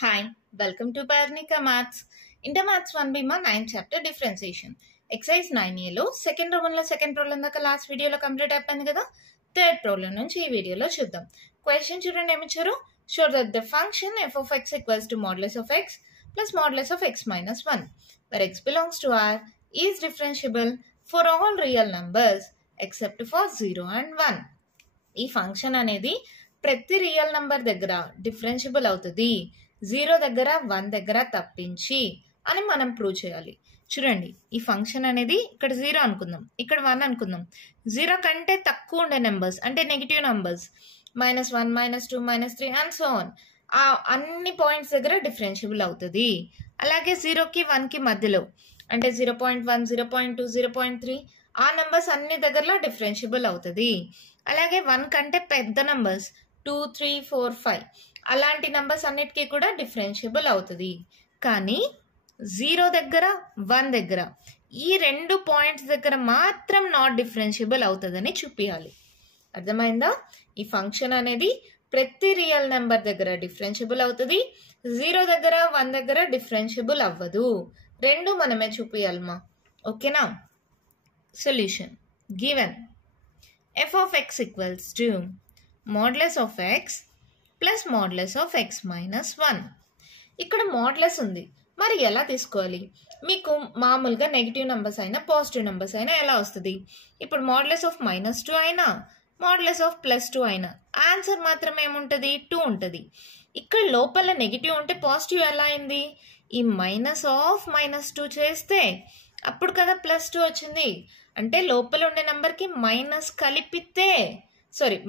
Hi, welcome to Parnika Maths. Inter Maths 1B ma 9th chapter differentiation. Exercise 9A లో second Roman లో second problem దాకా last వీడియోలో complete అయిపోయింది కదా. Third problem నుంచి ఈ వీడియోలో చూద్దాం. క్వశ్చన్ చూడండి ఏమి ఇచ్చారు. Show that the function f of x equals to modulus of x plus modulus of x minus 1 where x belongs to R is differentiable for all real numbers except for 0 and 1. ఈ function అనేది ప్రతి real number దగ్గర differentiable అవుతుంది, 0 దగ్గర 1 దగ్గర తప్పించి అని మనం ప్రూవ్ చేయాలి. చూడండి, ఈ ఫంక్షన్ అనేది ఇక్కడ 0 అనుకుందాం, ఇక్కడ 1 అనుకుందాం. 0 కంటే తక్కువ ఉండే నెంబర్స్ అంటే negative numbers -1, -2, -3 and so on ఆ అన్ని పాయింట్స్ దగ్గర డిఫరెన్షియబుల్ అవుతుంది. అలాగే 0కి 1కి మధ్యలో అంటే 0.1, 0.2, 0.3 ఆ నెంబర్స్ అన్ని దగ్గరలో డిఫరెన్షియబుల్ అవుతుంది. అలాగే 1 కంటే పెద్ద నంబర్స్ 2, 3, 4, 5 అలాంటి నంబర్స్ అన్నిటికీ కూడా డిఫరెన్షియబుల్ అవుతుంది. కానీ 0 దగ్గర 1 దగ్గర ఈ రెండు పాయింట్స్ దగ్గర మాత్రం నాట్ డిఫరెన్షియబుల్ అవుతుందని చూపించాలి. అర్థమైందా? ఈ ఫంక్షన్ అనేది ప్రతి రియల్ నెంబర్ దగ్గర డిఫరెన్షియబుల్ అవుతుంది, 0 దగ్గర 1 దగ్గర డిఫరెన్షియబుల్ అవ్వదు. రెండు మనమే చూపించాలమ్మా. ఓకేనా? Solution given f of x equals to modulus of x plus modulus of x minus 1. ఇక్కడ మోడ్యులస్ ఉంది, మరి ఎలా తీసుకోవాలి? మీకు మామూలుగా నెగిటివ్ నెంబర్స్ అయినా పాజిటివ్ నెంబర్స్ అయినా ఎలా వస్తుంది? ఇప్పుడు మోడ్యులస్ ఆఫ్ -2 అయినా మోడ్యులస్ ఆఫ్ +2 అయినా ఆన్సర్ మాత్రం ఏముంటుంది? 2 ఉంటుంది. ఇక్కడ లోపల నెగిటివ్ ఉంటే పాజిటివ్ ఎలా అయింది? ఈ -2 చేస్తే అప్పుడు కదా +2 వచ్చింది. అంటే లోపల ఉండే నెంబర్కి మైనస్ కలిపితే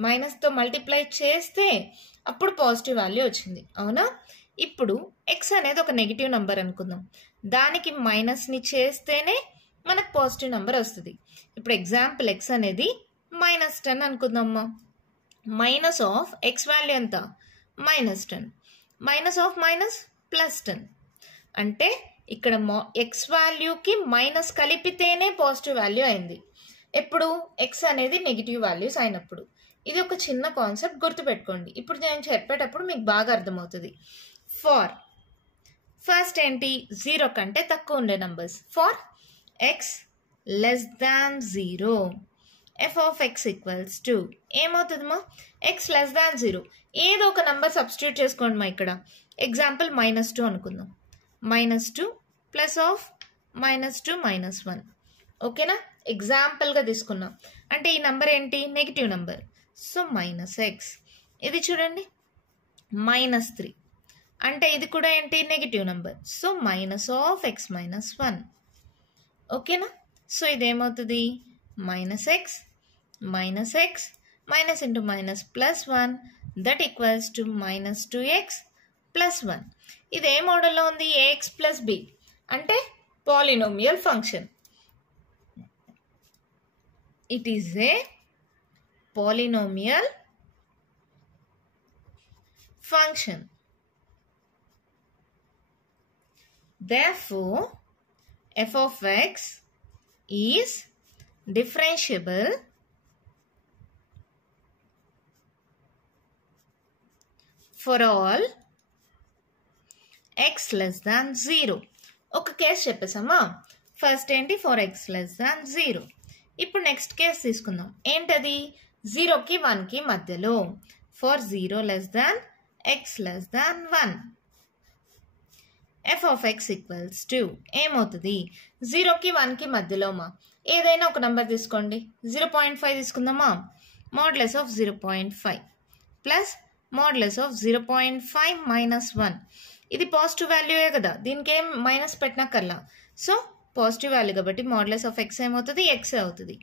మైనస్తో మల్టిప్లై చేస్తే అప్పుడు పాజిటివ్ వాల్యూ వచ్చింది. అవునా? ఇప్పుడు ఎక్స్ అనేది ఒక నెగిటివ్ నెంబర్ అనుకుందాం, దానికి మైనస్ని చేస్తేనే మనకు పాజిటివ్ నెంబర్ వస్తుంది. ఇప్పుడు ఎగ్జాంపుల్ ఎక్స్ అనేది -10 అనుకుందామ్మా. మైనస్ ఆఫ్ ఎక్స్ వాల్యూ ఎంత? -10. మైనస్ ఆఫ్ మైనస్ +10 అంటే ఇక్కడ ఎక్స్ వాల్యూకి మైనస్ కలిపితేనే పాజిటివ్ వాల్యూ అయింది. ఎప్పుడు ఎక్స్ అనేది నెగిటివ్ వాల్యూస్ అయినప్పుడు. ఇది ఒక చిన్న కాన్సెప్ట్ గుర్తుపెట్టుకోండి. ఇప్పుడు నేను చెప్పేటప్పుడు మీకు బాగా అర్థమవుతుంది. ఫార్ ఫస్ట్ ఏంటి? 0 కంటే తక్కువ ఉండే numbers. For x less than 0 f of x equals to ఏమవుతుందమ్మా? ఎక్స్ లెస్ దాన్ 0 ఏదో ఒక నంబర్ సబ్స్టిట్యూట్ చేసుకోండి మా. ఇక్కడ ఎగ్జాంపుల్ -2 అనుకుందాం. -2 ప్లస్ ఆఫ్ -2 -1. ఓకేనా? ఎగ్జాంపుల్గా తీసుకున్నాం అంటే ఈ నెంబర్ ఏంటి? Negative number. So -x. ఇది చూడండి -3 అంటే ఇది కూడా ఏంటి? Negative number. So -(x - 1). ఓకేనా? సో ఇదేమవుతుంది? -x minus into minus +1 that equals to -2x + 1. ఇది ఏ మోడల్లో ఉంది? ax + b అంటే polynomial function. It is a polynomial function. Therefore, f of x is differentiable for all x less than 0. ఒక case చెప్పేసామా? First ఏంటి? For x less than 0. ఇప్పుడు next case తీసుకుందాం. ఏంటది? 0కి 1కి మధ్యలో. For 0 less than x less than 1 f of x equals to ఏమవుతుంది? 0కి 1కి మధ్యలో మా ఏదైనా ఒక నెంబర్ తీసుకోండి. 0.5 తీసుకుందామా? Modulus of 0.5 plus modulus of 0.5 - 1. ఇది పాజిటివ్ వాల్యూయే కదా, దీనికి ఏం మైనస్ పెట్టినక్కర్లా. సో పాజిటివ్ వాల్యూ కాబట్టి మోడ్యులస్ ఆఫ్ ఎక్స్ ఏమవుతుంది? ఎక్స్ అవుతుంది.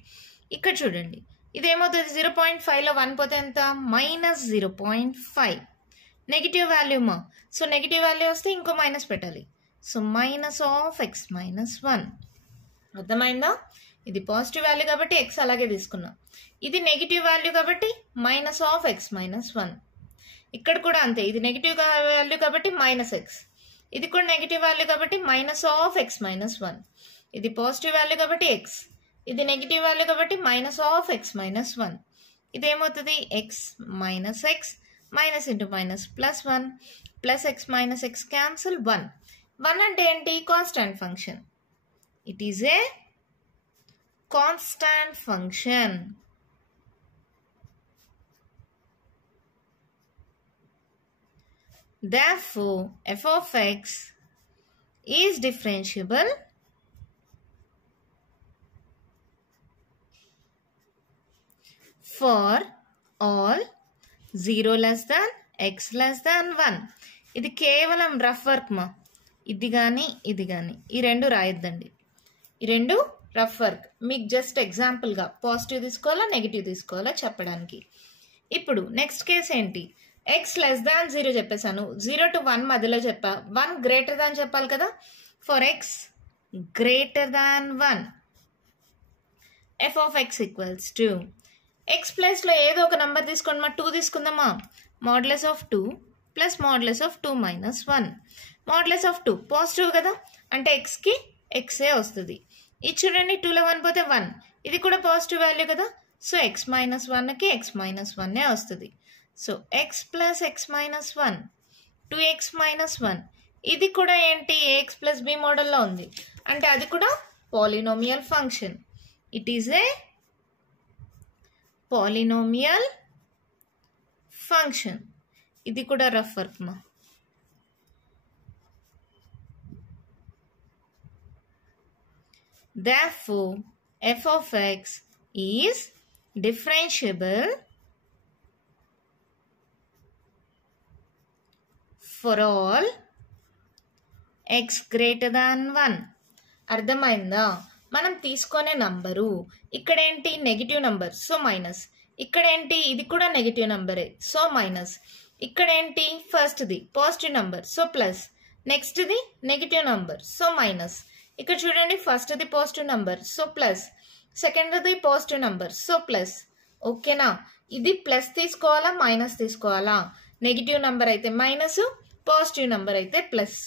ఇక్కడ చూడండి ఇదేమవుతుంది? 0.5లో 1 పోతే ఎంత? -0.5. నెగిటివ్ వాల్యూ మా. సో నెగిటివ్ వాల్యూ వస్తే ఇంకో మైనస్ పెట్టాలి. So -(x - 1). అర్థమైందా? ఇది పాజిటివ్ వాల్యూ కాబట్టి ఎక్స్ అలాగే తీసుకున్నాం. ఇది నెగిటివ్ వాల్యూ కాబట్టి -(x - 1). ఇక్కడ కూడా అంతే, ఇది నెగిటివ్ వాల్యూ కాబట్టి -x. ఇది కూడా నెగిటివ్ వాల్యూ కాబట్టి -(x - 1). ఇది పాజిటివ్ వాల్యూ కాబట్టి ఎక్స్, ఇది నెగిటివ్ వాల్యూ కాబట్టి -(x - 1). ఇదేమవుతుంది? x - x minus into minus +1 plus X minus X cancel 1. 1 అంటే ఏంటి? Constant function. It is a constant function. Therefore, f of x is differentiable for all 0 less than x less than 1. ఇది కేవలం rough work మా. ఇది కానీ ఇది కానీ ఈ రెండు రాయొద్దండి. ఈ రెండు రఫ్ వర్క్. మీకు జస్ట్ ఎగ్జాంపుల్గా పాజిటివ్ తీసుకోవాలా నెగిటివ్ తీసుకోవాలా చెప్పడానికి. ఇప్పుడు నెక్స్ట్ కేసు ఏంటి? x లెస్ దాన్ 0 చెప్పేసాను. 0 to 1 మధ్యలో చెప్పా. 1 గ్రేటర్ దాన్ చెప్పాలి కదా. For x greater than 1 f of x equals to x ప్లస్లో ఏదో ఒక నెంబర్ తీసుకోండి మా. 2 తీసుకుందామా. Modulus of 2 plus modulus of 2 minus 1. Modulus of 2 positive కదా, అంటే ఎక్స్కి ఎక్సే వస్తుంది. ఇది చూడండి 2లో 1 పోతే 1. ఇది కూడా పాజిటివ్ వాల్యూ కదా, సో x మైనస్ 1కి x మైనస్ 1 వస్తుంది. So x plus x minus 1 2x minus 1. ఇది కూడా ఏంటి? ax ప్లస్ b మోడల్లో ఉంది, అంటే అది కూడా polynomial function. It is a polynomial function. ఇది కూడా రఫ్ వర్క్ మా. Therefore, f of x is differentiable for all x greater than 1. అర్థమైందా? మనం తీసుకునే నంబరు ఇక్కడేంటి? Negative number, so minus. ఇక్కడేంటి? ఇది కూడా నెగిటివ్ నంబరే, సో మైనస్. ఇక్కడేంటి? ఫస్ట్ది పాజిటివ్ నంబర్, సో ప్లస్. నెక్స్ట్ది నెగిటివ్ నంబర్, సో మైనస్. ఇక్కడ చూడండి ఫస్ట్ది పాజిటివ్ నంబర్, సో ప్లస్. సెకండ్ది పాజిటివ్ నంబర్, సో ప్లస్. ఓకేనా? ఇది ప్లస్ తీసుకోవాలా మైనస్ తీసుకోవాలా? నెగిటివ్ నంబర్ అయితే మైనస్, పాజిటివ్ నంబర్ అయితే ప్లస్.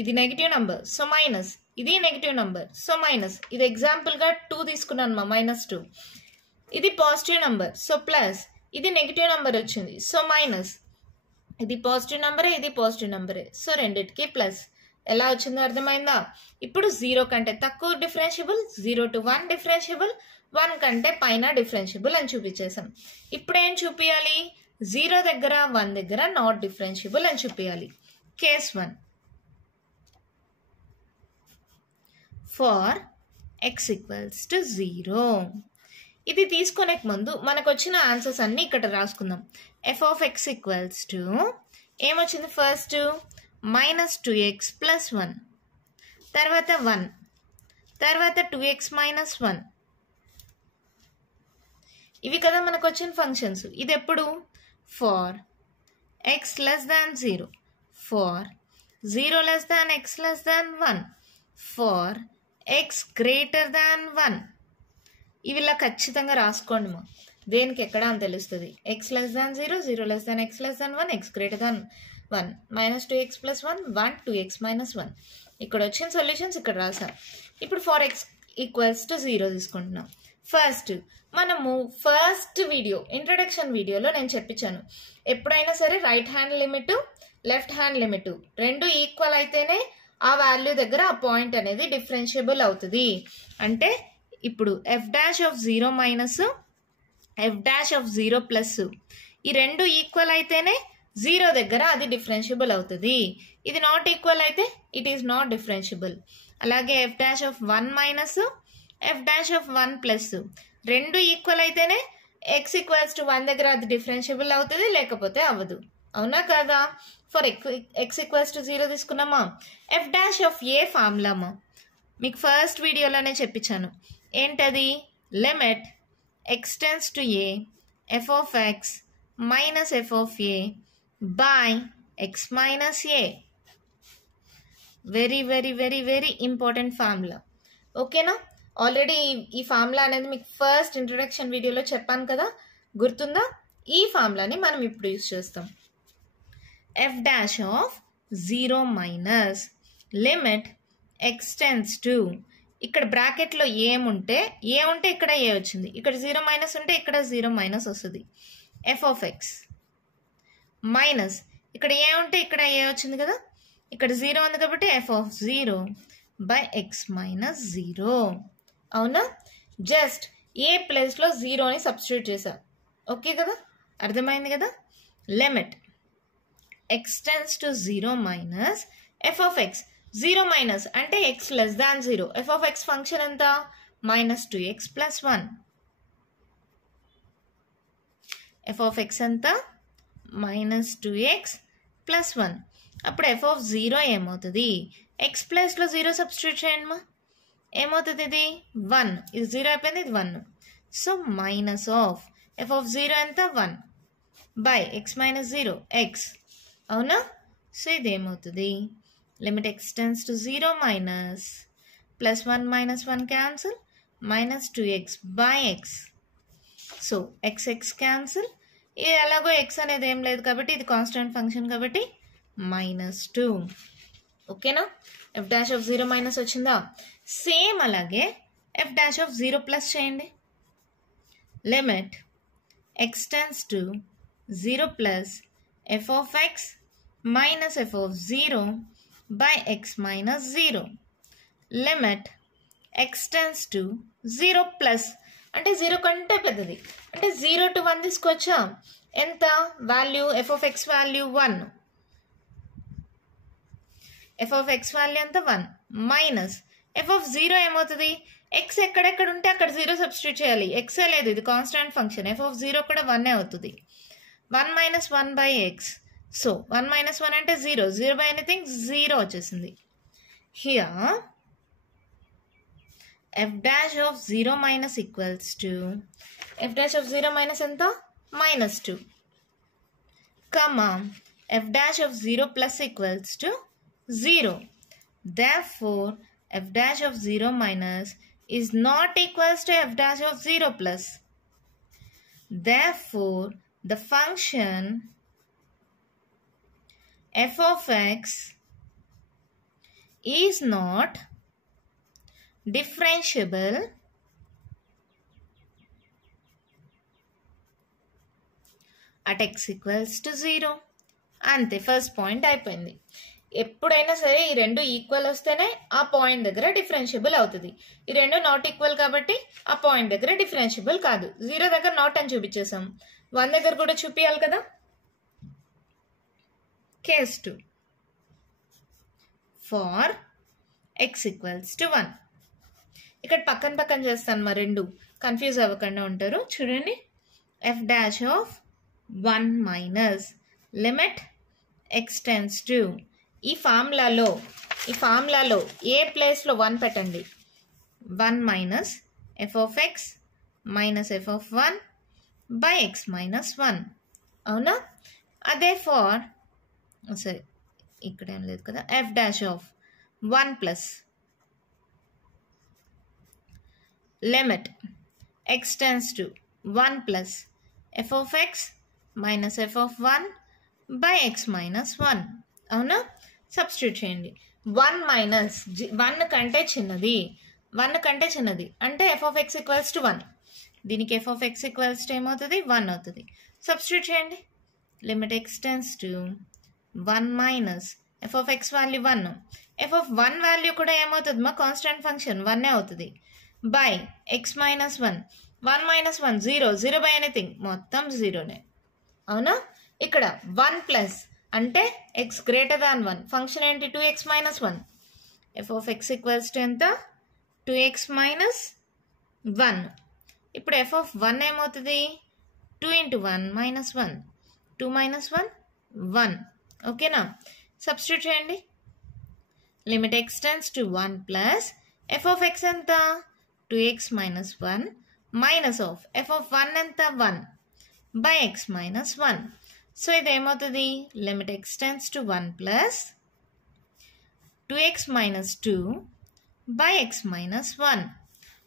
ఇది నెగిటివ్ నంబర్, సో మైనస్. ఇది నెగిటివ్ నంబర్, సో మైనస్. ఇది ఎగ్జాంపుల్గా 2 తీసుకున్నాను మా, -2. ఇది పాజిటివ్ నంబర్, సో ప్లస్. ఇది నెగిటివ్ నంబర్ వచ్చింది, సో మైనస్. ఇది పాజిటివ్ నంబరే, ఇది పాజిటివ్ నంబరే, సో రెండిటికి ప్లస్. ఎలా వచ్చిందో అర్థమైందా? ఇప్పుడు 0 కంటే తక్కువ డిఫరెన్షియబుల్, 0 to 1 డిఫరెన్షియబుల్, 1 కంటే పైన డిఫరెన్షియబుల్ అని చూపించేసాం. ఇప్పుడు ఏం చూపించాలి? 0 దగ్గర 1 దగ్గర నాట్ డిఫరెన్షియబుల్ అని చూపించాలి. Case 1 for x equals to 0. ఇది తీసుకునే ముందు మనకు వచ్చిన ఆన్సర్స్ అన్ని ఇక్కడ రాసుకుందాం. f of x equals to ఏమొచ్చింది? ఫస్ట్ -2x ప్లస్ 1, తర్వాత 1, తర్వాత 2x మైనస్ 1. ఇవి కదా మనకు వచ్చిన ఫంక్షన్స్. ఇది ఎప్పుడు? For x less than 0, for 0 less than x less than 1, for x greater than 1. ఇవి ఇలా ఖచ్చితంగా రాసుకోండి మా. దేనికి ఎక్కడ అని తెలుస్తుంది. x less than 0, 0 less than x less than 1, x greater than 1, -2x plus 1, 1, 2x minus 1. ఇక్కడ వచ్చిన సొల్యూషన్స్ ఇక్కడ రాసాం. ఇప్పుడు ఫర్ x ఈక్వల్స్ టు 0 తీసుకుంటున్నాం. ఫస్ట్ మనము ఫస్ట్ వీడియో ఇంట్రడక్షన్ వీడియోలో నేను చెప్పించాను, ఎప్పుడైనా సరే right hand limit left hand limit రెండు ఈక్వల్ అయితేనే ఆ వాల్యూ దగ్గర ఆ పాయింట్ అనేది డిఫరెన్షియబుల్ అవుతుంది. అంటే ఇప్పుడు f'(0 మైనస్ f'(0 ప్లస్) ఈ రెండు ఈక్వల్ అయితేనే 0 దగ్గర అది డిఫరెన్షియబుల్ అవుతుంది. ఇది నాట్ ఈక్వల్ అయితే ఇట్ ఈస్ నాట్ డిఫరెన్షియబుల్. అలాగే f'(1 మైనస్ f'(1 ప్లస్) రెండు ఈక్వల్ అయితేనే x ఈక్వల్స్ టు 1 దగ్గర అది డిఫరెన్షియబుల్ అవుతుంది, లేకపోతే అవ్వదు. అవునా కదా? For x equals to 0 తీసుకున్నామా. f' ఫార్ములామా మీకు ఫస్ట్ వీడియోలోనే చెప్పించాను. ఏంటది? Limit x tends to a f of x minus f of a by x minus a. Very very very very important formula. ఓకేనా? ఆల్రెడీ ఈ ఫార్ములా అనేది మీకు ఫస్ట్ ఇంట్రొడక్షన్ వీడియోలో చెప్పాను కదా, గుర్తుందా? ఈ ఫార్ములాని మనం ఇప్పుడు యూజ్ చేస్తాం. f'(0 minus limit x tends to, ఇక్కడ బ్రాకెట్లో ఏముంటే ఇక్కడ ఏ వచ్చింది, ఇక్కడ 0 మైనస్ ఉంటే ఇక్కడ 0 మైనస్ వస్తుంది. f of x మైనస్ ఇక్కడ ఏ ఉంటే ఇక్కడ ఏ వచ్చింది కదా, ఇక్కడ 0 ఉంది కాబట్టి f(0) by x minus 0. అవునా? జస్ట్ ఏ ప్లేస్లో 0ని సబ్స్టిట్యూట్ చేశా. ఓకే కదా, అర్థమైంది కదా. Limit x tends to 0 minus f of x. 0 minus అంటే x less than 0. f of x function ఎంత? minus 2x plus 1. f of x ఎంత? minus 2x plus 1. అప్పుడు f of 0 ఏమవుతుంది? x ప్లేస్లో 0 సబ్స్టిట్యూట్ చేయండి మా. ఏమవుతుంది? ఇది 1. ఇది 0 అయిపోయింది, ఇది 1. So minus of f of 0 ఎంత? 1 by x minus 0 x. అవునా? సో ఇదేమవుతుంది? Limit x tends to 0 minus plus 1 minus 1 cancel minus 2x by x. So x cancel. ఇది ఎలాగో x అనేది ఏం లేదు కాబట్టి ఇది కాన్స్టెంట్ ఫంక్షన్ కాబట్టి -2. ఓకేనా? f dash of 0 మైనస్ వచ్చిందా? సేమ్ అలాగే f dash of 0 ప్లస్ చేయండి. Limit x tends to 0 plus f of x minus f of 0 by x minus 0. Limit x tends to 0 plus అంటే 0 కంటే పెద్దది అంటే 0 to 1 తీసుకొచ్చా. ఎంత value? f of x value 1. f of x value ఎంత? 1 minus f of 0 ఏమవుతుంది? x ఎక్కడెక్కడ ఉంటే అక్కడ 0 సబ్స్టిట్యూట్ చేయాలి. x లేదు, ఇది కాన్స్టాంట్ ఫంక్షన్. f of 0 కూడా 1 అవుతుంది. 1 minus 1 by x. So 1 minus 1 అంటే 0. 0 by anything 0 వచ్చేసింది. Here f dash of 0 minus equals to f dash of 0 minus ఎంత? -2. Comma f dash of 0 plus equals to 0. Therefore f dash of 0 minus is not equals to f dash of 0 plus. Therefore the function f of x is not differentiable at x equals to 0. అంతే, first point అయిపోయింది. ఎప్పుడైనా సరే ఈ రెండు equal వస్తేనే ఆ point దగ్గర differentiable అవుతుంది. ఈ రెండు నాట్ ఈక్వల్ కాబట్టి ఆ పాయింట్ దగ్గర డిఫరెన్షియబుల్ కాదు. 0 దగ్గర నాట్ అని చూపించేసాం, 1 దగ్గర కూడా చూపించాలి కదా. Case 2 for x equals to 1. ఇక్కడ పక్కన పక్కన చేస్తాను మా, రెండు కన్ఫ్యూజ్ అవ్వకుండా ఉంటారు. చూడండి, f dash of 1 minus limit x tends to, ఈ ఫార్ములాలో ఏ ప్లేస్లో 1 పెట్టండి. 1 minus f of x minus f of 1 by x minus 1. అవునా? అదే ఫార్ సరే ఇక్కడ ఏం లేదు కదా, f dash of 1 plus limit x tends to 1 plus f of x minus f of 1 by x minus 1. అవునా? సబ్స్టిట్యూట్ చేయండి. 1 మైనస్ 1 కంటే చిన్నది, 1 కంటే చిన్నది అంటే f of x equals to 1. దీనికి f of x equals to ఏమవుతుంది? 1 అవుతుంది. సబ్స్టిట్యూట్ చేయండి. Limit x tends to 1 minus f of x value 1. f of 1 value కూడా ఏమవుతుంది మా? కాన్స్టాంట్ ఫంక్షన్ 1 అవుతుంది. By x minus 1. 1 minus 1 0. 0 by anything మొత్తం 0నే. అవునా? ఇక్కడ 1 ప్లస్ అంటే x గ్రేటర్ దాన్ 1. ఫంక్షన్ ఏంటి? 2x minus 1. f of x equals to ఎంత? 2x minus 1. ఇప్పుడు f of 1 ఏమవుతుంది? 2 into 1 మైనస్ 1. 2 మైనస్ 1 1. ఓకేనా? సబ్స్టిట్యూట్ చేయండి. Limit x tends to 1 plus f of x ఎంత? 2x minus 1 minus of f of 1 ఎంత? 1 by x minus 1. So ఇది ఏమవుతుంది? Limit x tends to 1 plus 2x minus 2 by x minus 1.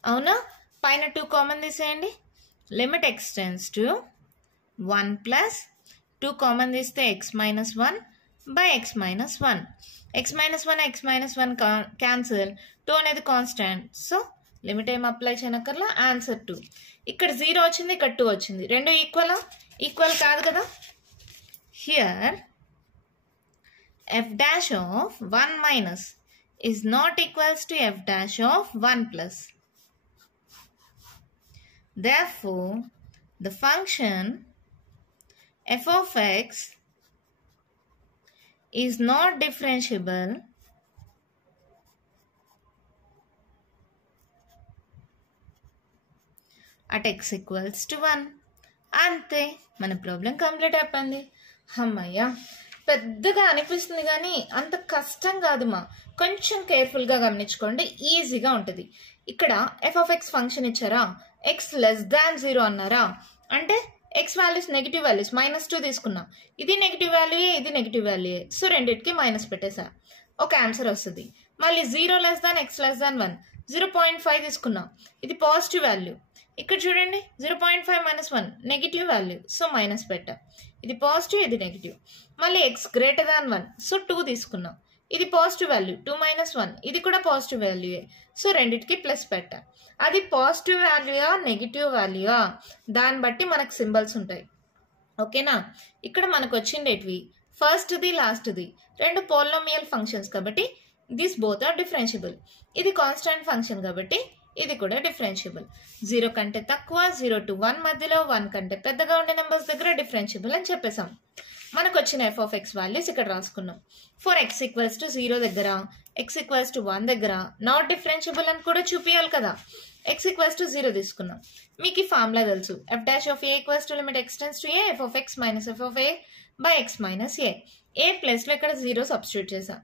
అవునా? పైన 2 common తీసేయండి. Limit x tends to 1 plus 2 common తీస్తే x minus 1 by x minus 1. x minus 1 x minus 1 cancel. 2 అనేది constant. So limit ఏం apply చేయనక్కర్లా. Answer 2. ఇక్కడ 0 వచ్చింది, ఇక్కడ 2 వచ్చింది. రెండు ఈక్వలా? ఈక్వల్ కాదు కదా. Here f dash of 1 minus is not equals to f dash of 1 plus. Therefore, the function f of x is not differentiable at x equals to 1. అంతే, మన ప్రాబ్లం కంప్లీట్ అయిపోయింది. అమ్మయ్య, పెద్దగా అనిపిస్తుంది కానీ అంత కష్టం కాదుమా. కొంచెం కేర్ఫుల్గా గమనించుకోండి, ఈజీగా ఉంటుంది. ఇక్కడ ఎఫ్ ఆఫ్ ఎక్స్ ఫంక్షన్ ఇచ్చారా, ఎక్స్ లెస్ దాన్ 0 అన్నారా, అంటే ఎక్స్ వాల్యూస్ నెగిటివ్ వాల్యూస్ -2 తీసుకున్నా. ఇది నెగిటివ్ వాల్యూయే, ఇది నెగిటివ్ వాల్యూయే. సో రెండింటికి మైనస్ పెట్టేసా, ఒక ఆన్సర్ వస్తుంది. మళ్ళీ 0 less than x less than 1, 0.5 తీసుకున్నా. ఇది పాజిటివ్ వాల్యూ. ఇక్కడ చూడండి 0.5 - 1 నెగిటివ్ వాల్యూ, సో మైనస్ పెట్టా. ఇది పాజిటివ్, ఇది నెగిటివ్. మళ్ళీ ఎక్స్ గ్రేటర్ దాన్ 1, సో 2 తీసుకున్నాం. ఇది పాజిటివ్ వాల్యూ, 2 - 1 ఇది కూడా పాజిటివ్ వాల్యూయే, సో రెండింటికి ప్లస్ పెట్టా. అది పాజిటివ్ వాల్యూయా నెగిటివ్ వాల్యూయా దాన్ని బట్టి మనకు సింబల్స్ ఉంటాయి. ఓకేనా, ఇక్కడ మనకు వచ్చిండేటివి ఫస్ట్ది లాస్ట్ది రెండు పోలినోమియల్ ఫంక్షన్స్ కాబట్టి దిస్ బోత్ ఆర్ డిఫరెన్షియబుల్. ఇది కాన్స్టాంట్ ఫంక్షన్ కాబట్టి ఇది కూడా డిఫరెన్షియబుల్. 0 కంటే తక్కువ, 0 to 1 మధ్యలో, 1 కంటే పెద్దగా ఉండే నెంబర్స్ దగ్గర డిఫరెన్షియబుల్ అని చెప్పేసాం. మనకు వచ్చిన ఎఫ్ ఆఫ్ ఎక్స్ వాల్యూస్ ఇక్కడ రాసుకున్నాం. ఫర్ ఎక్స్ ఈక్వల్స్ టు 0 దగ్గర, ఎక్స్ ఈక్వల్స్ టు 1 దగ్గర నాట్ డిఫరెన్షియబుల్ అని కూడా చూపించాలి కదా. ఎక్స్ ఈక్వల్స్ టు 0 తీసుకున్నాం. మీకు ఈ ఫార్ములా తెలుసు, f dash of a equals to limit x tends to a f of x minus f of a by x minus a. A ప్లస్లో ఇక్కడ 0 సబ్స్టిట్యూట్ చేసా.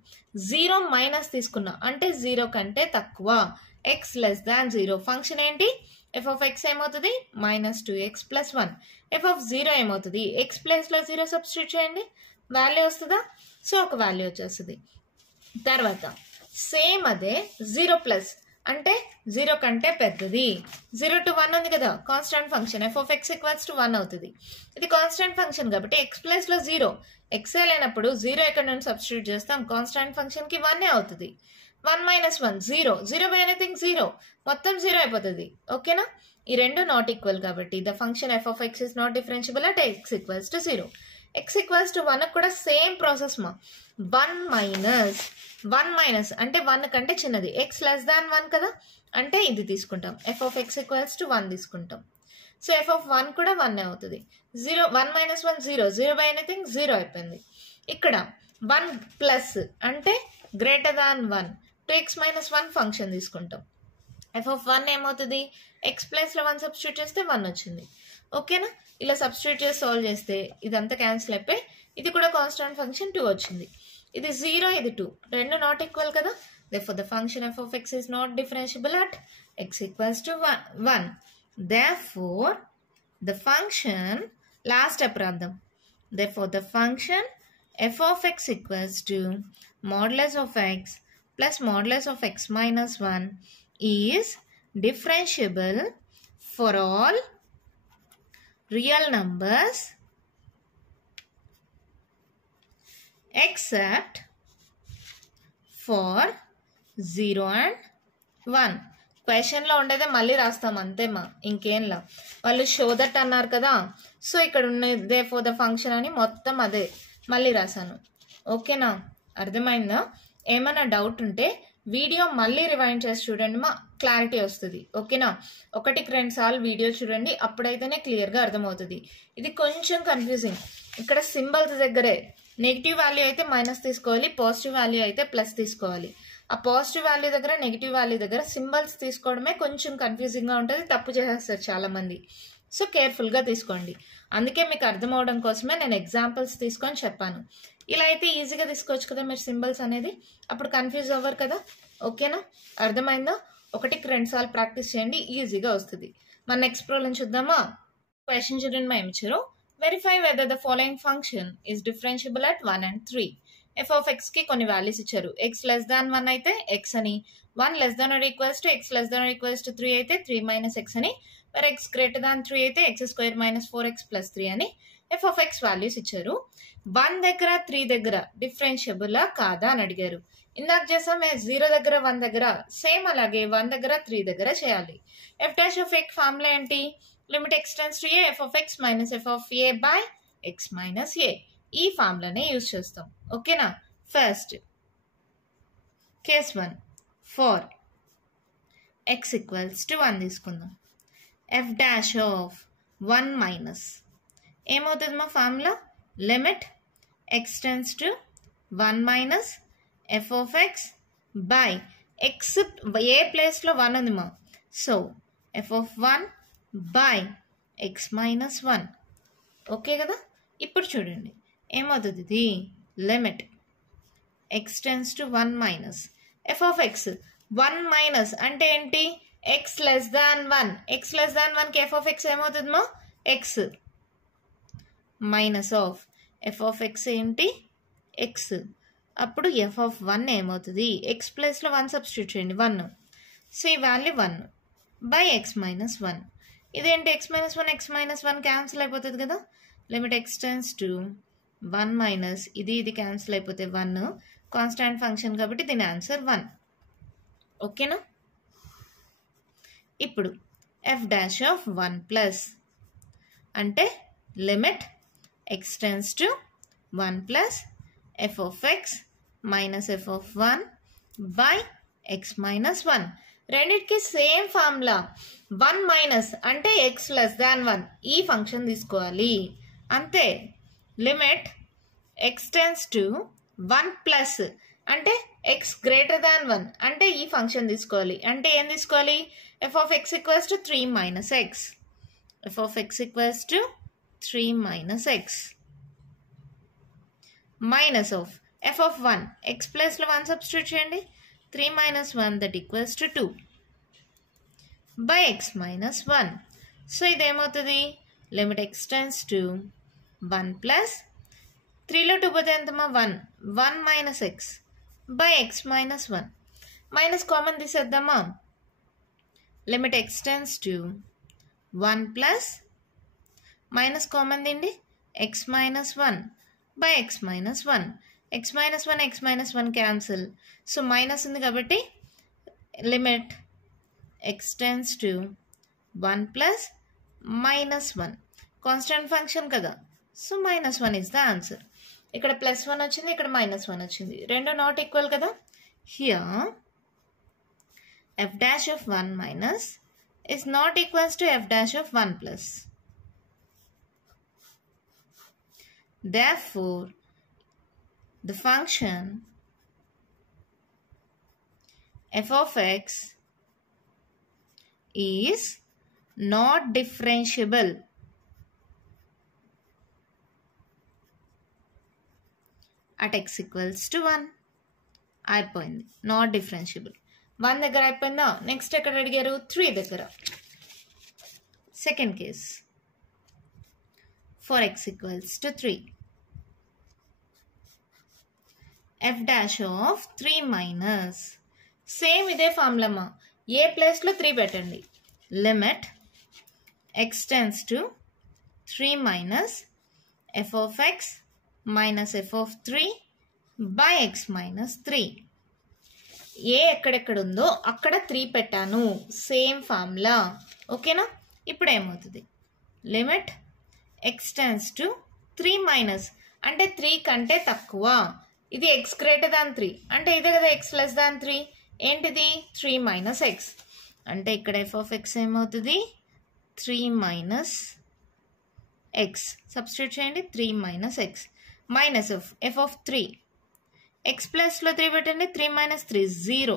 0 మైనస్ తీసుకున్నా అంటే 0 కంటే తక్కువ, ఎక్స్ లెస్ దాన్ 0. ఫంక్షన్ ఏంటి, ఎఫ్ ఆఫ్ ఎక్స్ ఏమవుతుంది -2x + 1. F of 0 ఏమవుతుంది, ఎక్స్ ప్లస్లో 0 సబ్స్టిట్యూట్ చేయండి, వాల్యూ వస్తుందా, సో ఒక వాల్యూ వచ్చేస్తుంది. తర్వాత సేమ్ అదే 0 ప్లస్ అంటే 0 కంటే పెద్దది, 0 to 1 ఉంది కదా, constant function F of X equals to 1 అవుతుంది. ఇది కాన్స్టాంట్ ఫంక్షన్ కాబట్టి ఎక్స్ ప్లస్లో 0, ఎక్సే లేనప్పుడు 0 ఎక్కడ నుండి సబ్స్టిట్యూట్ చేస్తాం, కాన్స్టాంట్ ఫంక్షన్కి 1 అవుతుంది. 1 - 1 0, 0 బై ఎనీథింగ్ 0, మొత్తం 0 అయిపోతుంది. ఓకేనా, ఈ రెండు నాట్ ఈక్వల్ కాబట్టి the function F of X is not differentiable at X equals to 0. X equals to 1 కూడా సేమ్ ప్రాసెస్ మా. 1 మైనస్ అంటే 1 కంటే చిన్నది, ఎక్స్ లెస్ దాన్ 1 కదా, అంటే ఇది తీసుకుంటాం, F of X equals to 1 తీసుకుంటాం. సో ఎఫ్ ఆఫ్ 1 కూడా 1 అవుతుంది. 1 - 1 0, 0 బై ఎనీథింగ్ 0 అయిపోయింది. ఇక్కడ 1 ప్లస్ అంటే గ్రేటర్ దాన్ 1, 2x - 1 ఫంక్షన్ తీసుకుంటాం. ఎఫ్ ఆఫ్ 1 ఏమవుతుంది, ఎక్స్ ప్లస్లో 1 సబ్స్టిట్యూట్ చేస్తే 1 వచ్చింది. ఓకేనా, ఇలా సబ్స్టిట్యూట్ చేసి సాల్వ్ చేస్తే ఇదంతా క్యాన్సిల్ అయిపోయి ఇది కూడా కాన్స్టాంట్ ఫంక్షన్ 2 వచ్చింది. ఇది 0, ఇది 2, రెండు నాట్ ఈక్వల్ కదా. Therefore, the function f of x is not differentiable at x equals to 1. Therefore, the function, last step radham. Therefore, the function f of x equals to modulus of x plus modulus of x minus 1 is differentiable for all real numbers except for 0 and 1. క్వశ్చన్లో ఉండేదే మళ్ళీ రాస్తాం అంతేమా, ఇంకేంలా. వాళ్ళు show that అన్నారు కదా, so ఇక్కడ ఉన్నదే for the function అని మొత్తం అదే మళ్ళీ రాశాను. ఓకేనా, అర్థమైందా? ఏమైనా డౌట్ ఉంటే వీడియో మళ్ళీ రివైండ్ చేసి చూడండి మా, క్లారిటీ వస్తుంది. ఓకేనా, 1-2 సార్లు వీడియో చూడండి, అప్పుడైతేనే క్లియర్గా అర్థమవుతుంది. ఇది కొంచెం కన్ఫ్యూజింగ్. ఇక్కడ సింబల్స్ దగ్గరే నెగిటివ్ వాల్యూ అయితే మైనస్ తీసుకోవాలి, పాజిటివ్ వాల్యూ అయితే ప్లస్ తీసుకోవాలి. ఆ పాజిటివ్ వాల్యూ దగ్గర నెగిటివ్ వాల్యూ దగ్గర సింబల్స్ తీసుకోవడమే కొంచెం కన్ఫ్యూజింగ్గా ఉంటుంది, తప్పు చేసేస్తారు చాలామంది. సో కేర్ఫుల్గా తీసుకోండి. అందుకే మీకు అర్థం అవడం కోసమే నేను ఎగ్జాంపుల్స్ తీసుకొని చెప్పాను. ఇలా అయితే ఈజీగా తీసుకోవచ్చు కదా మీరు సింబల్స్ అనేది, అప్పుడు కన్ఫ్యూజ్ అవ్వరు కదా. ఓకేనా, అర్థమైందా? 1-2 సార్లు ప్రాక్టీస్ చేయండి, ఈజీగా వస్తుంది. మన నెక్స్ట్ ప్రాబ్లం చూద్దామా. క్వశ్చన్ చూడండి, మా ఇచ్చారు. Verify whether the following function is differentiable at 1 and 3. F of X కి కొన్ని వాల్యూస్ ఇచ్చారు. ఎక్స్ లెస్ దాన్ 1 అయితే ఎక్స్ అని, 1 less than or equals to x less than or equals to 3 అయితే 3 minus x అని, where x greater than 3 అయితే x square minus 4x plus 3 అని f of x values ఇచ్చారు. 1 దగ్గర 3 దగ్గర డిఫరెన్షియబులా కాదా అని అడిగారు. ఇందాక చేసాం 0 దగ్గర 1 దగ్గర, సేమ్ అలాగే 1 దగ్గర 3 దగ్గర చేయాలి. f dash of x formula ఏంటి? Limit x tends to a f of x minus f of a by x minus a. ఈ ఫార్ములానే యూజ్ చేస్తాం. ఓకేనా, first case 1 for x equals to 1 తీసుకుందాం. ఎఫ్ డాష్ ఆఫ్ 1 మైనస్ ఏమవుతుంది మా formula limit x tends to 1 minus f of x by x a ప్లేస్లో 1 ఉంది మా, so f of 1 by x minus 1. Okay కదా. ఇప్పుడు చూడండి ఏమవుతుంది, ఇది limit x tends to 1 minus f of x 1 minus అంటే ఏంటి x less than 1. X less దాన్ 1కి ఎఫ్ ఆఫ్ ఎక్స్ ఏమవుతుంది మా X minus of F of x ఏంటి ఎక్స్. అప్పుడు ఎఫ్ ఆఫ్ 1 ఏమవుతుంది ఎక్స్ ప్లేస్లో 1 సబ్స్టిట్యూట్ చేయండి 1, సో ఈ వాల్యూ 1 బై ఎక్స్ మైనస్ 1. ఇదేంటి ఎక్స్ మైనస్ 1 క్యాన్సిల్ అయిపోతుంది కదా. Limit x tends to 1 minus ఇది క్యాన్సిల్ అయిపోతే 1, కాన్స్టాంట్ ఫంక్షన్ కాబట్టి దీని ఆన్సర్ 1. ఓకేనా. ఇప్పుడు ఎఫ్ డాష్ ఆఫ్ 1 ప్లస్ అంటే limit x tends to 1 plus f of x minus f of 1 by x minus 1. రెండిటికి సేమ్ ఫార్ములా 1 మైనస్ అంటే ఎక్స్ లెస్ దాన్ 1 ఈ ఫంక్షన్ తీసుకోవాలి అంతే. Limit x tends to 1 plus అంటే X greater than 1 అంటే ఈ function తీసుకోవాలి. అంటే ఏం తీసుకోవాలి F of X equals to 3 minus X. F of X equals to 3 minus x minus of F of 1 X ప్లస్లో 1 సబ్స్టిట్యూట్ చేయండి 3 minus 1 that equals to 2 by x minus 1. So ఇదేమవుతుంది limit x tends to 1 plus 3లో 2 పోతే ఎంతమా 1 minus x by x minus 1. Minus common తీసేద్దామా. Limit x tends to 1 plus minus common తిండి x minus 1 by x minus 1. x minus 1 cancel, so minus ఉంది కాబట్టి limit x tends to 1 plus minus 1. Constant function కదా, so minus 1 is the answer. ఇక్కడ plus 1 వచ్చింది, ఇక్కడ minus 1 వచ్చింది, రెండు not equal కదా. Here f dash of 1 minus is not equals to f dash of 1 plus. Therefore, the function f of x is not differentiable at x equals to 1. అయిపోయింది, not differentiable. 1 దగ్గర అయిపోయిందా. Next ఎక్కడ అడిగారు 3 దగ్గర. Second case for x equals to 3 F dash of 3 minus same ఇదే ఫార్ములమ్మా, ఏ ప్లేస్లో 3 పెట్టండి. Limit x tends to 3 minus f of x minus f of 3 by x minus 3. ఏ ఎక్కడెక్కడ ఉందో అక్కడ 3 పెట్టాను, సేమ్ ఫార్ములా. ఓకేనా. ఇప్పుడు ఏమవుతుంది limit x tends to 3 minus అంటే 3 కంటే తక్కువ, ఇది ఎక్స్ గ్రేటర్ దాన్ 3 అంటే ఇదే కదా ఎక్స్ లెస్ దాన్ 3. ఏంటిది 3 మైనస్ ఎక్స్ అంటే ఇక్కడ ఎఫ్ ఆఫ్ ఎక్స్ ఏమవుతుంది 3 మైనస్ ఎక్స్ సబ్స్టిట్యూట్ చేయండి 3 minus x minus of F of 3 X ప్లస్లో 3 పెట్టండి 3 మైనస్ 3 0,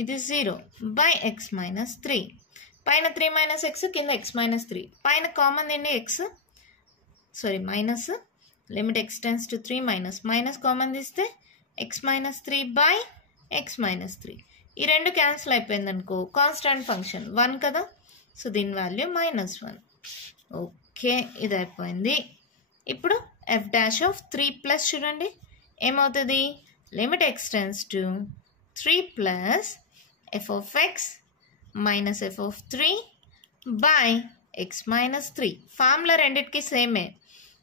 ఇది 0 బై ఎక్స్ మైనస్ 3. పైన 3 మైనస్ ఎక్స్ కింద ఎక్స్ మైనస్ 3, పైన కామన్ ఏంటి x minus. Limit x tends to 3 minus minus common తీస్తే x minus 3 by x minus 3. ఈ రెండు క్యాన్సిల్ అయిపోయింది అనుకో, కాన్స్టాంట్ ఫంక్షన్ 1 కదా, సో దీని వాల్యూ మైనస్ 1. ఓకే, ఇది అయిపోయింది. ఇప్పుడు ఎఫ్ డాష్ ఆఫ్ 3 ప్లస్ చూడండి ఏమవుతుంది limit x tends to 3 plus f of x minus f of 3 by x minus 3. Formula రెండింటికి సేమే,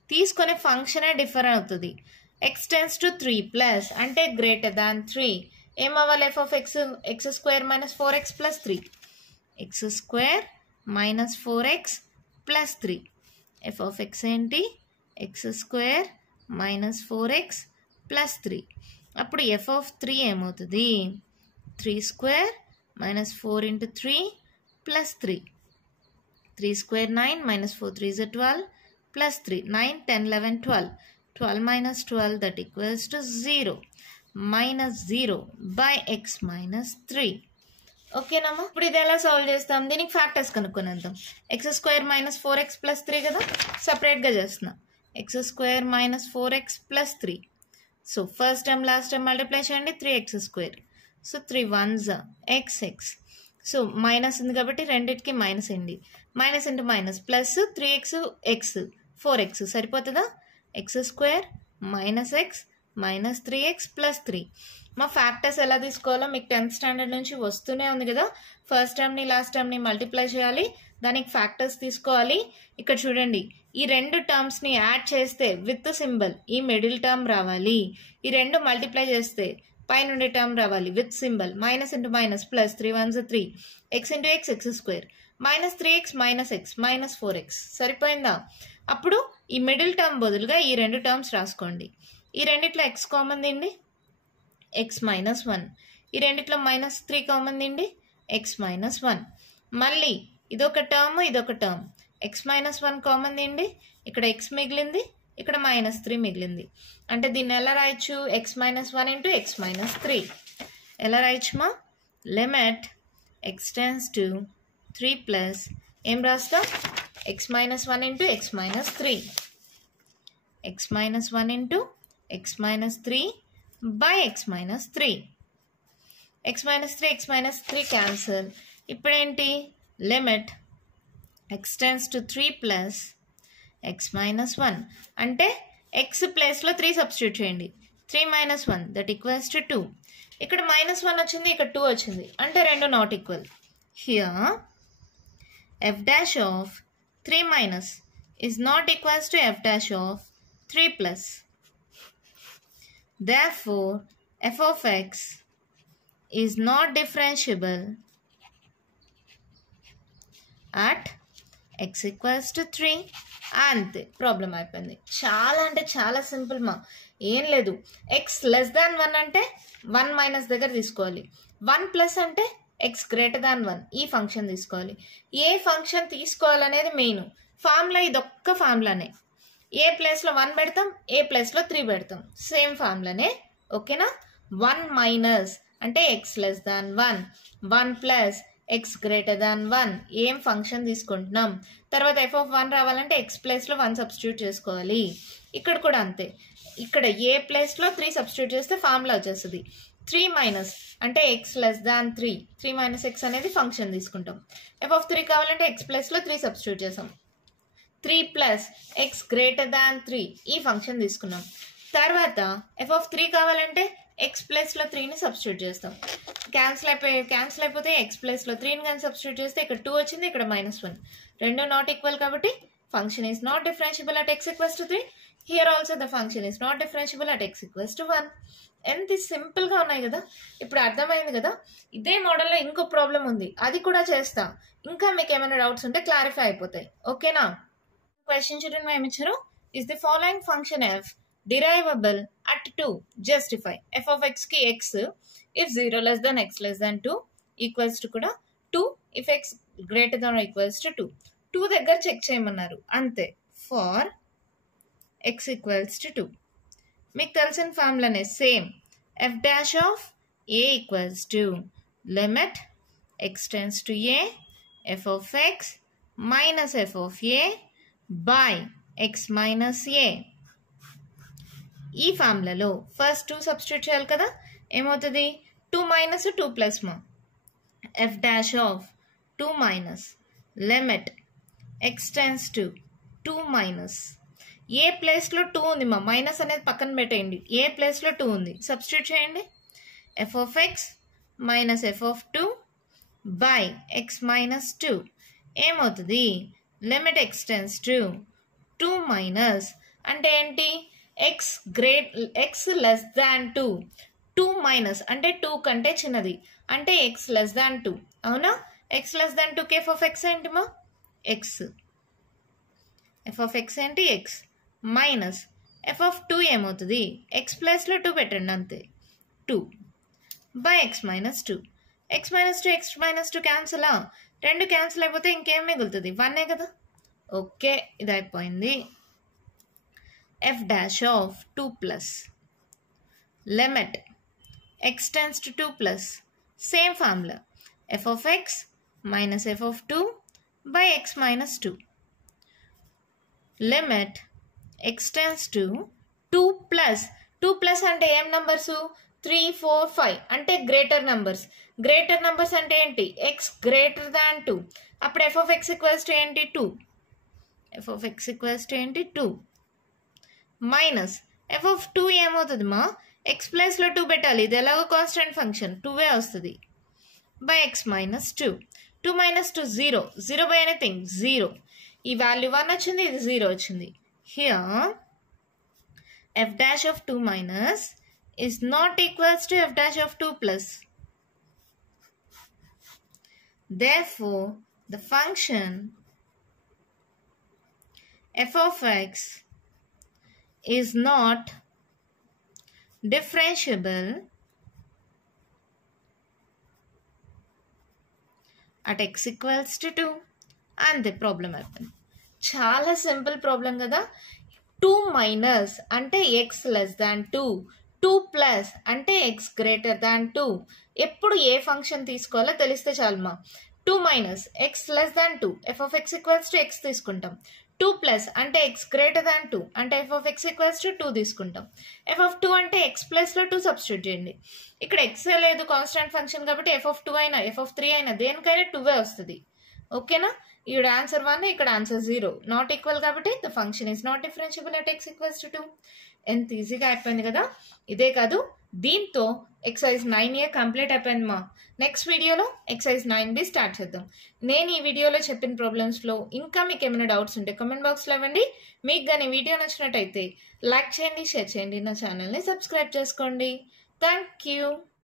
తీసుకునే ఫంక్షనే డిఫర్ అవుతుంది. ఎక్స్ టెన్స్ టు 3 ప్లస్ అంటే గ్రేటర్ దాన్ 3. ఏమవ్వాలి f of x x square minus 4x plus 3, x square minus 4x plus 3. F of x ఏంటి x square minus 4x plus 3. అప్పుడు F of 3 ఏమవుతుంది? 3 square minus 4 into 3 plus 3. 3 square 9 minus 4 3 is 12 plus 3. 9, 10, 11, 12. 12 minus 12 that equals to 0. Minus 0 by x minus 3. ఓకేనమ్మా, ఇప్పుడు ఇది ఎలా solve చేస్తాం? దీనికి factors కనుక్కొనేద్దాం. X square minus 4x plus 3 కదా, సపరేట్గా చేస్తున్నా. X square minus 4x plus 3. So first time last time multiply చేయండి, 3x square. So 3 1s xx. So minus ఉంది కాబట్టి రెండింటికి మైనస్ అండి. Minus into minus plus 3x x 4x సరిపోతుందా? X square minus x minus 3x plus 3. మా factors ఎలా తీసుకోవాలో మీకు 10th స్టాండర్డ్ నుంచి వస్తూనే ఉంది కదా. ఫస్ట్ టర్మ్ని లాస్ట్ టర్మ్ని మల్టిప్లై చేయాలి, దానికి ఫ్యాక్టర్స్ తీసుకోవాలి. ఇక్కడ చూడండి, ఈ రెండు టర్మ్స్ని యాడ్ చేస్తే విత్ సింబల్ ఈ మిడిల్ టర్మ్ రావాలి. ఈ రెండు మల్టిప్లై చేస్తే పైనుండి టర్మ్ రావాలి with symbol. Minus into minus plus 3 1s 3. X into X x square minus 3x minus x minus 4x సరిపోయిందా? అప్పుడు ఈ మిడిల్ టర్మ్ బదులుగా ఈ రెండు టర్మ్స్ రాసుకోండి. ఈ రెండిట్లో x కామన్ తిండి, x మైనస్ 1. ఈ రెండిట్లో మైనస్ 3 కామన్ తిండి, x మైనస్ 1. మళ్ళీ ఇదొక టర్మ్ ఇదొక టర్మ్, x మైనస్ 1 కామన్ తిండి, ఇక్కడ x మిగిలింది, ఇక్కడ మైనస్ 3 మిగిలింది. అంటే దీన్ని ఎలా రాయొచ్చు? x minus 1 into x minus 3. ఎలా రాయొచ్చుమా? Limit x tends to 3 plus ఏం రాస్తాం? x minus 1 into x minus 3. x minus 1 into x minus 3 by x minus 3. x minus 3 cancel. ఇప్పుడేంటి? Limit x tends to 3 plus x minus 1. అంటే x ప్లేస్లో 3 substitute చేయండి. 3 minus 1 that equals to 2. ఇక్కడ minus 1 వచ్చింది, ఇక్కడ 2 వచ్చింది, అంటే రెండు not equal. Here f dash of 3 minus is not equals to f dash of 3 plus. Therefore, f of x is not differentiable at x equals to 3. అంతే, problem అయిపోయింది. చాలా అంటే చాలా సింపుల్ మా, ఏం లేదు. ఎక్స్ లెస్ దాన్ 1 అంటే 1 minus దగ్గర తీసుకోవాలి. 1 ప్లస్ అంటే ఎక్స్ గ్రేటర్ దాన్ 1 ఈ ఫంక్షన్ తీసుకోవాలి. ఏ ఫంక్షన్ తీసుకోవాలనేది మెయిన్. ఫార్ములా ఇదొక్క ఫార్ములానే. ఏ ప్లేస్లో 1 పెడతాం, ఏ ప్లేస్లో 3 పెడతాం, సేమ్ ఫార్ములానే. ఓకేనా? 1 మైనస్ అంటే X less than 1, 1 plus X greater than 1 ఏం ఫంక్షన్ తీసుకుంటున్నాం. తర్వాత ఎఫ్ ఆఫ్ 1 రావాలంటే ఎక్స్ ప్లేస్లో 1 సబ్స్టిట్యూట్ చేసుకోవాలి. ఇక్కడ కూడా అంతే. ఇక్కడ ఏ ప్లేస్లో 3 సబ్స్టిట్యూట్ చేస్తే ఫార్ములా వచ్చేస్తుంది. 3 మైనస్ అంటే ఎక్స్ లెస్ దాన్ 3, 3 మైనస్ ఎక్స్ అనేది ఫంక్షన్ తీసుకుంటాం. ఎఫ్ ఆఫ్ 3 కావాలంటే ఎక్స్ ప్లేస్లో 3 సబ్స్టిట్యూట్ చేసాం. 3 ప్లస్ ఎక్స్ గ్రేటర్ దాన్ 3 ఈ ఫంక్షన్ తీసుకున్నాం. తర్వాత ఎఫ్ ఆఫ్ 3 కావాలంటే ఎక్స్ ప్లేస్లో 3ని సబ్స్టిట్యూట్ చేస్తాం. క్యాన్సిల్ అయిపోతే ఎక్స్ ప్లేస్లో 3ని కానీ సబ్స్టిట్యూట్ చేస్తే ఇక్కడ 2 వచ్చింది, ఇక్కడ మైనస్ 1. రెండు నాట్ ఈక్వల్ కాబట్టి function is not differentiable at X equals to 3. Here also the function is not differentiable at X equals to 1. ఎంత సింపుల్గా ఉన్నాయి కదా. ఇప్పుడు అర్థమైంది కదా. ఇదే మోడల్లో ఇంకో ప్రాబ్లం ఉంది, అది కూడా చేస్తా. ఇంకా మీకు ఏమైనా డౌట్స్ ఉంటే క్లారిఫై అయిపోతాయి. ఓకేనా? క్వశ్చన్ చూడండి, మేము ఇచ్చారు. Is the following function F derivable at 2? Justify. f of x ki x if 0 less than x less than 2 equals to kuda 2 if x greater than or equals to 2. 2 దగ్గర check చేయమన్నారు అంతే. for x equals to 2 మీకు తెలిసిన ఫార్ములానే same. f dash of a equals to limit x tends to a f of x minus f of a by x minus a. ఈ ఫార్ములాలో first 2 substitute చేయాలి కదా. ఏమవుతుంది? 2 minus 2 plus మా f dash of 2 minus limit x tends to 2 minus a ప్లేస్లో 2 ఉంది మా, minus అనేది పక్కన పెట్టేయండి. ఏ ప్లేస్లో 2 ఉంది, సబ్స్టిట్యూట్ చేయండి. F of x minus f of 2 by x minus 2 ఏమవుతుంది? Limit x tends to 2 minus అంటే ఏంటి? ఎక్స్ లెస్ దాన్ 2. 2 మైనస్ అంటే 2 కంటే చిన్నది, అంటే ఎక్స్ లెస్ దాన్ 2. అవునా? ఎక్స్ లెస్ దాన్ 2కి ఎఫ్ ఆఫ్ ఎక్స్ ఏంటి మా? ఎక్స్. ఎఫ్ ఆఫ్ ఎక్స్ ఏంటి? ఎక్స్ మైనస్ ఎఫ్ ఆఫ్ 2 ఏమవుతుంది, ఎక్స్ ప్లస్లో 2 పెట్టండి అంతే, 2 by x minus 2. X minus two క్యాన్సిలా, 2 క్యాన్సిల్ అయిపోతే ఇంకేం మిగులుతుంది, 1 కదా. ఓకే, ఇది అయిపోయింది. F dash of 2 plus limit x tends to 2 plus, same formula, f of x minus f of 2 by x minus 2. Limit x tends to 2 plus, 2 plus అంటే ఏం numbers, 3, 4, 5 అంటే గ్రేటర్ నంబర్స్. గ్రేటర్ నంబర్స్ అంటే ఏంటి, X greater than 2. అప్పుడు F of X equals to ఏంటి, 2. F of X equals to ఏంటి, 2 minus f of 2 ఏమవుతుంది మా, ఎక్స్ ప్లస్లో 2 పెట్టాలి, ఇది ఎలాగో కాన్స్టెంట్ ఫంక్షన్ 2 వస్తుంది, by x minus 2. 2 minus 2 0, 0 by anything 0. ఈ వాల్యూ 1 వచ్చింది, ఇది 0 వచ్చింది. Here f dash of 2 minus is not equals to f dash of 2 plus. Therefore, the function f of x is not differentiable at x equals to 2. అంతే, problem అయిపోయింది. చాలా simple problem కదా. 2 minus అంటే X less దాన్ 2, 2 plus అంటే X greater than 2. ఎప్పుడు ఏ function తీసుకోవాలో తెలిస్తే చాలమ్మా. 2 minus X less than 2, F of X equals to X తీసుకుంటాం. 2 ప్లస్ అంటే ఎక్స్ గ్రేటర్ దాన్ 2 అంటే F of X equals to 2 తీసుకుంటాం. ఎఫ్ ఆఫ్ 2 అంటే ఎక్స్ ప్లస్లో 2 సబ్స్టిట్యూట్ చేయండి. ఇక్కడ ఎక్స్ లేదు, కాన్స్టాంట్ ఫంక్షన్ కాబట్టి ఎఫ్ ఆఫ్ 2 అయినా ఎఫ్ ఆఫ్ 3 అయినా దేనికైనా 2 వస్తుంది. ఓకేనా, ఇక్కడ ఆన్సర్ 1, ఇక్కడ ఆన్సర్ 0. నాట్ ఈక్వల్ కాబట్టి the function is not differentiable at X equals to 2. ఎంత ఈజీగా అయిపోయింది కదా. ఇదే కాదు, దీంతో ఎక్సర్సైజ్ 9A కంప్లీట్ అయిపోయింది మా. నెక్స్ట్ వీడియోలో ఎక్సర్సైజ్ 9B స్టార్ట్ చేద్దాం. నేను ఈ వీడియోలో చెప్పిన ప్రాబ్లమ్స్లో ఇంకా మీకు ఏమైనా డౌట్స్ ఉంటే కామెంట్ బాక్స్లో ఇవ్వండి. మీకు కానీ వీడియో నచ్చినట్టయితే లైక్ చేయండి, షేర్ చేయండి, నా ఛానల్ని సబ్స్క్రైబ్ చేసుకోండి. Thank you.